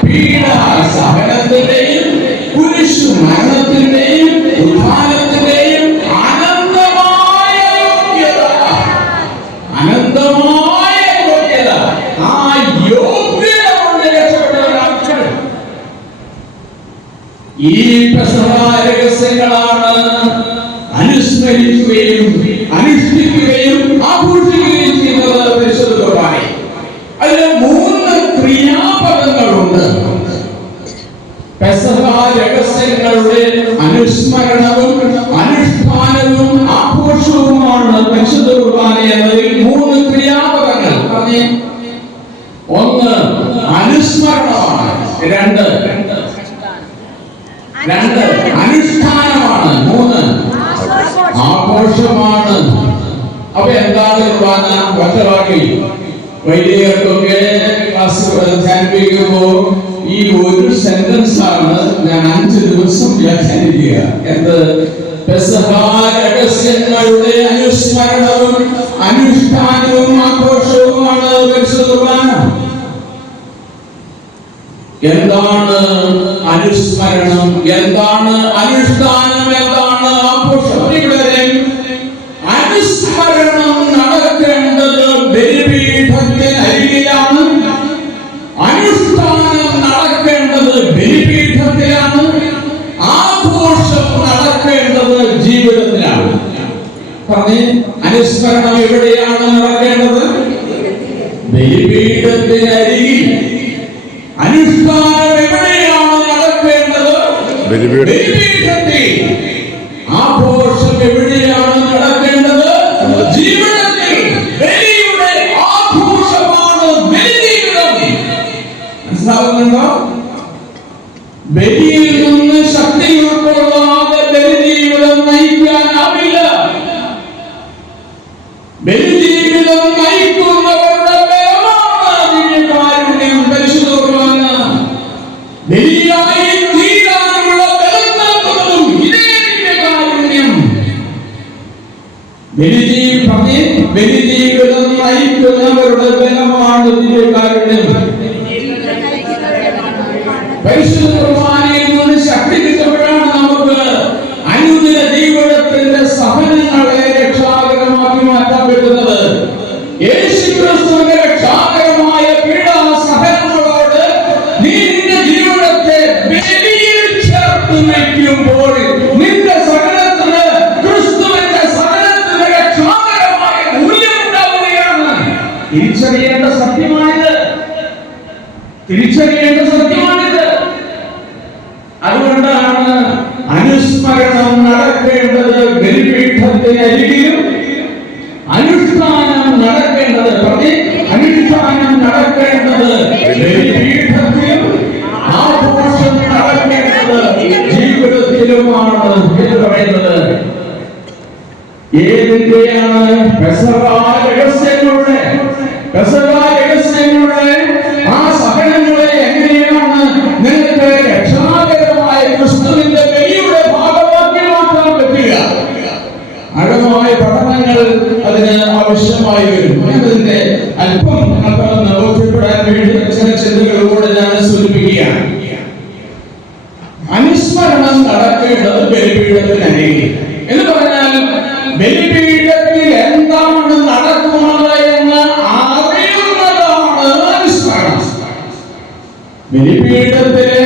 പീഡാസഹനത്തിന്റെയും കുരിശുമരണത്തിന്റെയും ഉദ്ധാനത്തിന്റെയും അനന്തമായ യോഗ്യത, ആ യോഗ്യത കൊണ്ട് രക്ഷപ്പെട്ടവരാണ്. ഈ പെസഹ രഹസ്യങ്ങളാണ് അനുസ്മരിക്കുകയും അനുഷ്ഠിക്കുകയും ആഘോഷിക്കുകയും ചെയ്യുന്നത് പരിശുദ്ധ കുർബാന. അതിന് 3 ക്രിയാപദങ്ങളുണ്ട്. പെസഹ രഹസ്യങ്ങളുടെ അനുസ്മരണവും അനുഷ്ഠാനവും ആഘോഷവുമാണ് പരിശുദ്ധ കുർബാന എന്നതിൽ 3 ക്രിയാപദങ്ങൾ. പറഞ്ഞേ. 1 അനുസ്മരണമാണ്, 2 അനുഷ്ഠാനമാണ്, 3 ആഘോഷമാണ്. അപ്പൊ എന്താണ് കുർബാന? ഒറ്റവാക്കിൽ വൈദികർക്കൊക്കെ ക്ലാസ് ധ്യാനിപ്പിക്കുമ്പോൾ ഈ ഒരു സെന്റൻസ് ആണ് ഞാൻ 5 ദിവസം വ്യാഖ്യാനിക്കുക. എന്ത്? പെസഹ രഹസ്യങ്ങളുടെ അനുസ്മരണവും അനുഷ്ഠാനവും ആഘോഷവുമാണ് പരിശുദ്ധ കുർബാന. എന്താണ് അനുസ്മരണം? എന്താണ് അനുഷ്ഠാനം? എന്താണ് ആഘോഷം? അനുസ്മരണം നടക്കേണ്ടത് ബലിപീഠത്തിനരികിലാണ്. അനുഷ്ഠാനം നടക്കേണ്ടത് ബലിപീഠത്തിലാണ്. ആഘോഷം നടക്കേണ്ടത് ജീവിതത്തിലാണ്. പറഞ്ഞേ. അനുസ്മരണം എവിടെയാണ് നടക്കേണ്ടത്? ബലിപീഠത്തിനരികിൽ. അനുഷ്ഠാനം എവിടെയാണ് നടക്കേണ്ടത്? ബലിപീഠത്തിൽ. ആഘോഷം എവിടെയാണ് നടക്കേണ്ടത്? ജീവിതത്തിൽ. ബലിയുടെ ആഘോഷമാണ് ബലിജീവിതം. മനസ്സിലാവുന്നുണ്ടോ? ബലിയിൽ നിന്ന് ശക്തി ഉൾക്കൊള്ളാതെ ബലിജീവിതം നയിക്കാനാവില്ല. ബലിജീവിതം നയിക്കുന്നവരുടെ ബലമാണ് ദിവ്യകാരുണ്യം പരിശുദ്ധ കുർബാന. ബലിയായി തീരാനുള്ള ബലം നൽകുന്നതും ഇതേ ദിവ്യകാരുണ്യം. ബലിജീവിതം നയിക്കുന്നവരുടെ ബലമാണ് ദിവ്യകാരുണ്യം. പരിശുദ്ധ കുർബാനയിൽ നിന്ന് ശക്തി കിട്ടുമ്പോഴാണ് നമുക്ക് അനുദിന ജീവിതത്തിന്റെ സഹനങ്ങളെ രക്ഷാകരമാക്കി മാറ്റാൻ പറ്റുന്നത്. യേശുക്രിസ്തുവിന്റെ രക്ഷാകരമായ പീഡാസഹനങ്ങളോട് നീ നിന്റെ ജീവിതത്തെ ബലിയിൽ ചേർത്ത് വയ്ക്കുമ്പോൾ നിന്റെ സഹനത്തിന് ക്രിസ്തുവിന്റെ സഹനത്തിന് രക്ഷാകരമായ മൂല്യം ഉണ്ടാവുകയാണ്. തിരിച്ചറിയേണ്ട സത്യമാണിത്. അതുകൊണ്ടാണ് അനുസ്മരണം നടക്കേണ്ടത് ബലിപീഠത്തിനരികിലും അനുഷ്ഠാനം നടക്കേണ്ടത് ബലിപീഠത്തിലും ആഘോഷം നടക്കേണ്ടത് ജീവിതത്തിലുമാണ് എന്ന് പറയുന്നത്. ഏതിന്റെയാണ്? പെസഹ രഹസ്യങ്ങളുടെ ആ സഹനങ്ങളെ എങ്ങനെയാണ് നിനക്ക് രക്ഷാകരമായ ക്രിസ്തുവിന്റെ ബലിയുടെ ഭാഗമാക്കി മാറ്റാൻ പറ്റുക? ആഴമായ പഠനങ്ങൾ അതിന് ആവശ്യമായി വരും. അതിന്റെ അല്പം ബോധ്യപ്പെടാൻ വേണ്ടി ചില ചിന്തകളിലൂടെ ഞാൻ സൂചിപ്പിക്കുകയാണ്. അനുസ്മരണം നടക്കേണ്ടത് ബലിപീഠത്തിനരികിൽ എന്ന് പറഞ്ഞാൽ ബലിപീഠത്തിൽ എന്താണ് നടക്കുന്നത് എന്ന് അറിയുന്നതാണ് അനുസ്മരണം. ബലിപീഠത്തിലെ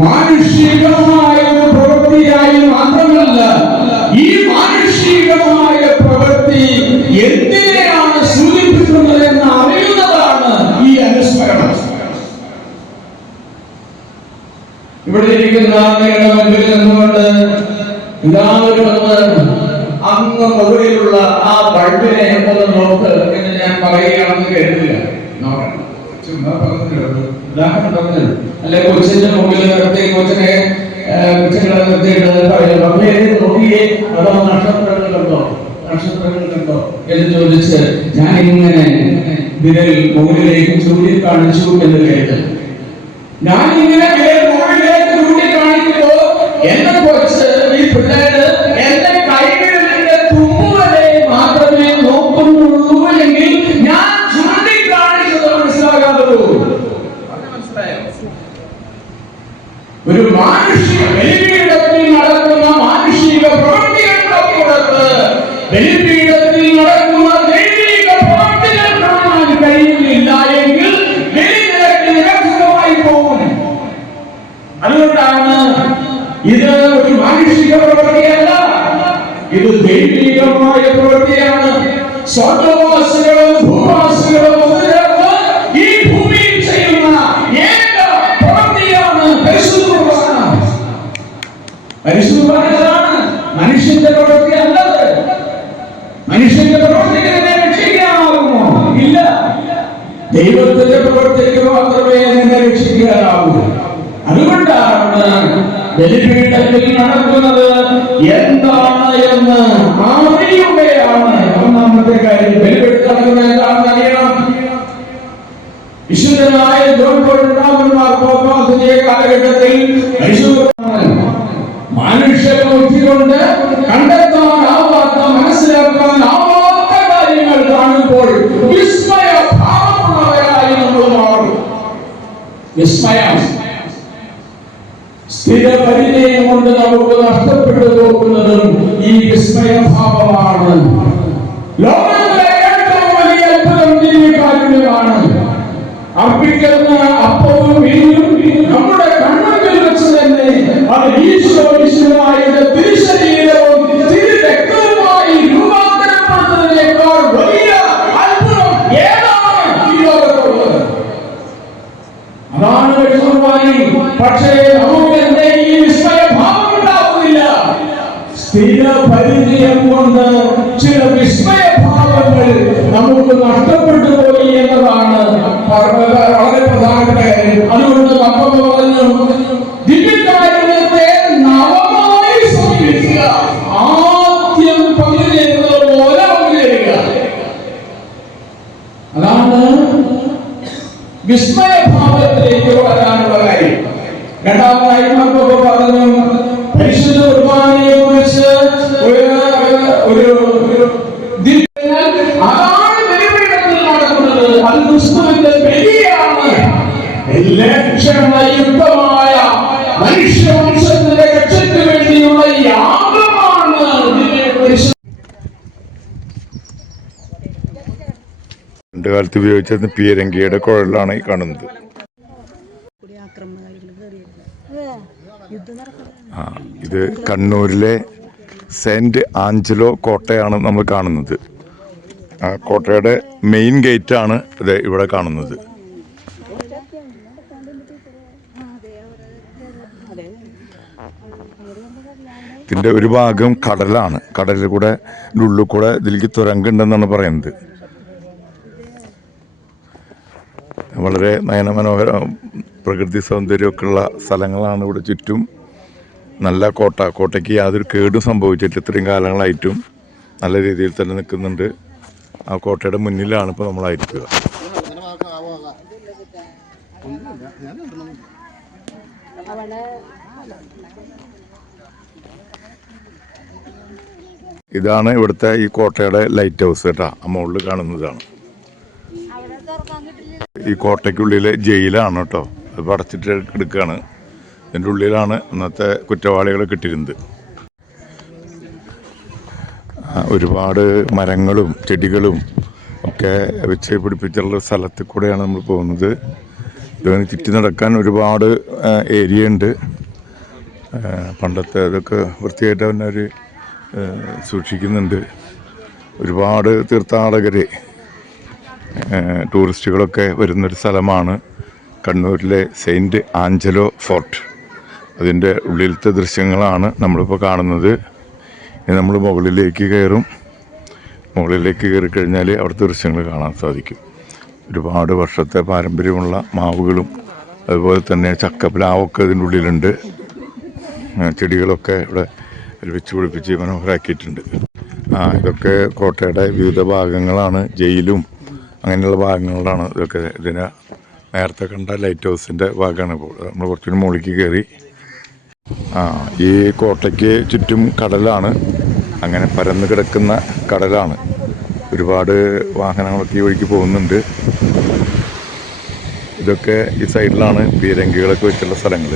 മാനുഷികമായ ഒരു പ്രവൃത്തിയായി മാത്രമല്ല, ഈ മാനുഷികമായ പ്രവൃത്തി ഉദാഹരണം പറഞ്ഞു. അല്ലെ കൊച്ചിന്റെ മുമ്പിൽ നിർത്തി കൊച്ചിനെ കൊച്ചുങ്ങളെ നിർത്തിയിട്ട് പറയും, മക്കളെ നോക്കിയേ, അതോ നക്ഷത്രങ്ങൾ കണ്ടോ, നക്ഷത്രങ്ങൾ കണ്ടോ എന്ന് ചോദിച്ച് ഞാൻ ഇങ്ങനെ വിരൽ മുകളിലേക്ക് ചൂണ്ടിക്കാണിച്ചു എന്ന് കേട്ട്, ഞാൻ ഇങ്ങനെ വിരൽ മുകളിലേക്ക് ചൂണ്ടിക്കാണിക്കുമ്പോ എന്നെ കൊച്ച് ഈ പിള്ളേര് എന്റെ കൈവിരലിന്റെ തുമ്പുവരെ മാത്രമേ നോക്കുന്നുള്ളൂ എങ്കിൽ ഞാൻ ചൂണ്ടിക്കാണിച്ചത് മനസ്സിലാകാതുള്ളൂ. മനസ്സിലായോ? ഒരു മാനുഷിക ബലിപീഠത്തിൽ നടക്കുന്ന മാനുഷിക പ്രവൃത്തികൾക്കപ്പുറത്ത് ബലിപീഠത്തിൽ നടക്കുന്ന ദൈവിക പ്രവൃത്തികൾ കാണാൻ കഴിയുന്നില്ല എങ്കിൽ ബലി നിനക്ക് നിരർത്ഥകമായി പോകും. അതുകൊണ്ടാണ് ഇത് ഒരു മാനുഷിക പ്രവൃത്തിയല്ല, ഇത് ദൈവികമായ പ്രവൃത്തിയാണ്. സ്വർഗ്ഗവാസികളും ഭൂവാസികളും ഒത്തുചേർന്ന് ഈ ഭൂമിയിൽ ചെയ്യുന്ന ഏക പ്രവൃത്തിയാണ് പരിശുദ്ധ കുർബാന. പരിശുദ്ധ കുർബാനയാണ് മനുഷ്യന്റെ പ്രവൃത്തി അല്ലത്. മനുഷ്യന്റെ പ്രവൃത്തിക്ക് നിന്നെ രക്ഷിക്കാനാകുമോ? ഇല്ല. ദൈവത്തിന്റെ പ്രവൃത്തിക്ക് മാത്രമേ നിന്നെ രക്ഷിക്കാനാവൂ. അതുകൊണ്ടാണ് ബലിപീഠത്തിൽ നടക്കുന്നത് എന്താണ് എന്ന് അറിയുകയാണ് ഒന്നാമത്തെ കാര്യം. ബലിപീഠത്തിൽ നടക്കുന്നത് എന്താണെന്ന് അറിയണം. വിശുദ്ധനായ ജോൺ പോൾ രണ്ടാമൻ മാർപ്പാപ്പാസിന്റെ കാലഘട്ടത്തിൽ മനുഷ്യബുദ്ധി കൊണ്ട് കണ്ടെത്താനാവാത്ത, മനസ്സിലാക്കാനാവാത്ത കാര്യങ്ങൾ കാണുമ്പോൾ വിസ്മയഭാവമുള്ളവരായി നമ്മൾ മാറും. വിസ്മയം സ്ഥിരപരിചയം കൊണ്ട് നമുക്ക് നഷ്ടപ്പെട്ടു പോകുന്നതും ഈ വിസ്മയഭാവമാണ്. ലോകത്തിലെ ഏറ്റവും വലിയ അത്ഭുതം ദിവ്യകാരുണ്യമാണ്. അർപ്പിക്കുന്ന അപ്പവും വീഞ്ഞും നമ്മുടെ കണ്ണുകളിൽ വെച്ച് തന്നെ അത് ഈശോയുടെ തിരുശരീരവും തിരുരക്തവുമായി രൂപാന്തരപ്പെടുന്നതിനേക്കാൾ വലിയ അത്ഭുതം ഏതാണ് ഈ ലോകത്തുള്ളത്? അതാണ് വ്യക്തമായി. പക്ഷേ നമുക്ക് എന്തേ ഈ വിസ്മയഭാവം ഉണ്ടാവുന്നില്ല? സ്ഥിര പരിചയം കൊണ്ട് ചില വിസ്മയഭാവങ്ങൾ നമുക്ക് നഷ്ടപ്പെട്ടു പോയി എന്നതാണ് വളരെ പ്രധാനപ്പെട്ട കാര്യം. അതുകൊണ്ട് പപ്പ പറഞ്ഞു, ദിവ്യകാരുണ്യത്തെ നവമായി സമീപിക്കുക. ആദ്യം പങ്കുചേരുന്നത് പോലെ പങ്കുചേരുക. അതാണ് വിസ്മയഭാവത്തിലേക്ക് വളരാനുള്ള കാര്യം. രണ്ടാമതായി പപ്പ പറഞ്ഞു, പരിശുദ്ധ കുർബാനയെ കുറിച്ച് അതാണ് ബലിപീഠത്തിൽ നടക്കുന്നത്. അത് ക്രിസ്തുവിന്റെ ബലിയാണ്. ലക്ഷണയുക്തമായ മനുഷ്യവംശത്തിന്റെ രക്ഷയ്ക്ക് വേണ്ടിയുള്ള യാഗമാണ് പണ്ട് കാലത്ത് ഉപയോഗിച്ചിരുന്ന പീരങ്കിയുടെ കുഴലാണ് ഈ കാണുന്നത്. ഇത് കണ്ണൂരിലെ സെന്റ് ആഞ്ചലോ കോട്ടയാണ് നമ്മൾ കാണുന്നത്. ആ കോട്ടയുടെ മെയിൻ ഗേറ്റാണ് ഇത് ഇവിടെ കാണുന്നത്. ഇതിൻ്റെ ഒരു ഭാഗം കടലാണ്. കടലിൽ കൂടെ ഉള്ളിൽ കൂടെ ഇതിലേക്ക് തുരങ്കുണ്ടെന്നാണ് പറയുന്നത്. വളരെ നയനമനോഹര പ്രകൃതി സൗന്ദര്യമൊക്കെ ഉള്ള സ്ഥലങ്ങളാണ് ഇവിടെ ചുറ്റും. നല്ല കോട്ടയ്ക്ക് യാതൊരു കേടും സംഭവിച്ചിട്ട് ഇത്രയും കാലങ്ങളായിട്ടും നല്ല രീതിയിൽ തന്നെ നിൽക്കുന്നുണ്ട്. ആ കോട്ടയുടെ മുന്നിലാണ് ഇപ്പോൾ നമ്മളായിരിക്കുക. ഇതാണ് ഇവിടുത്തെ ഈ കോട്ടയുടെ ലൈറ്റ് ഹൗസ് കേട്ടോ. ആ മുകളിൽ കാണുന്നതാണ്. ഈ കോട്ടയ്ക്കുള്ളിലെ ജയിലാണ് കേട്ടോ. അത് അടച്ചിട്ട് എടുക്കുകയാണ്. ഇതിൻ്റെ ഉള്ളിലാണ് അന്നത്തെ കുറ്റവാളികളെ കിട്ടിയിരുന്നത്. ഒരുപാട് മരങ്ങളും ചെടികളും ഒക്കെ വെച്ച് പിടിപ്പിച്ചുള്ള സ്ഥലത്തിൽ കൂടെയാണ് നമ്മൾ പോകുന്നത്. ഇതിന് ചുറ്റി നടക്കാൻ ഒരുപാട് ഏരിയ ഉണ്ട്. പണ്ടത്തെ അതൊക്കെ വൃത്തിയായിട്ട് തന്നെ അവർ സൂക്ഷിക്കുന്നുണ്ട്. ഒരുപാട് തീർത്ഥാടകർ ടൂറിസ്റ്റുകളൊക്കെ വരുന്നൊരു സ്ഥലമാണ് കണ്ണൂരിലെ സെയിൻറ്റ് ആഞ്ചലോ ഫോർട്ട്. അതിൻ്റെ ഉള്ളിലത്തെ ദൃശ്യങ്ങളാണ് നമ്മളിപ്പോൾ കാണുന്നത്. നമ്മൾ മുകളിലേക്ക് കയറും. മുകളിലേക്ക് കയറി കഴിഞ്ഞാൽ അവിടുത്തെ ദൃശ്യങ്ങൾ കാണാൻ സാധിക്കും. ഒരുപാട് വർഷത്തെ പാരമ്പര്യമുള്ള മാവുകളും അതുപോലെ തന്നെ ചക്കപ്ലാവൊക്കെ ഇതിൻ്റെ ഉള്ളിലുണ്ട്. ചെടികളൊക്കെ ഇവിടെ വെച്ച് പിടിപ്പിച്ച് മനോഹരമാക്കിയിട്ടുണ്ട്. ഇതൊക്കെ കോട്ടയുടെ വിവിധ ഭാഗങ്ങളാണ്. ജയിലും അങ്ങനെയുള്ള ഭാഗങ്ങളിലാണ് ഇതൊക്കെ. ഇതിനെ നേരത്തെ കണ്ട ലൈറ്റ് ഹൗസിൻ്റെ ഭാഗമാണ്. ഇപ്പോൾ നമ്മൾ കുറച്ചുകൂടി മുകളിലേക്ക് കയറി. ഈ കോട്ടയ്ക്ക് ചുറ്റും കടലാണ്. അങ്ങനെ പരന്ന് കിടക്കുന്ന കടലാണ്. ഒരുപാട് വാഹനങ്ങളൊക്കെ ഈ വഴിക്ക് പോകുന്നുണ്ട്. ഇതൊക്കെ ഈ സൈഡിലാണ് പീരങ്കികളൊക്കെ വെച്ചുള്ള സ്ഥലങ്ങൾ.